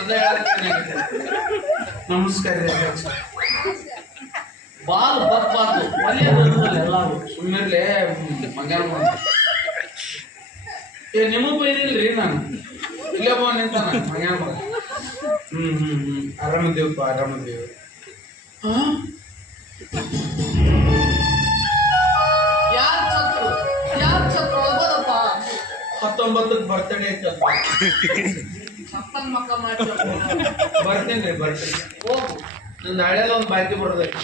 ಮೊದಲೇ ನಮಸ್ಕಾರ ರೀ ಅಧ್ಯಕ್ಷ. ಬಾಲ್ ಬಪ್ಪಾತು ಒಳ್ಳೆಯದು ಎಲ್ಲಾರು ಸುಮ್ಮನೆ ಮಗನ ನಿಮಗ್ ಬೈದಿಲ್ರಿ ನಾನು ಇಲ್ಲೇ ಬೋ ನಿಂತಾನ ಮಗನ ಮಗ. ಆರಾಮದೇವಪ್ಪ ಆರಾಮದೇವ್. ಯಾರ್ ಛತ್ರ ಹೋಗೋದಪ್ಪ 19ಕ್ಕೆ ಬರ್ತಡೇ ಐತಪ್ಪ. ಸಪ್ಪನ್ ಮಕ್ಕ ಮಾಡಿ ಬರ್ತೇನೆ ಹೋಗು. ನಂದು ಹಳೆಲ್ಲ ಒಂದು ಬಾಕಿ ಬರ್ತೈತಿ.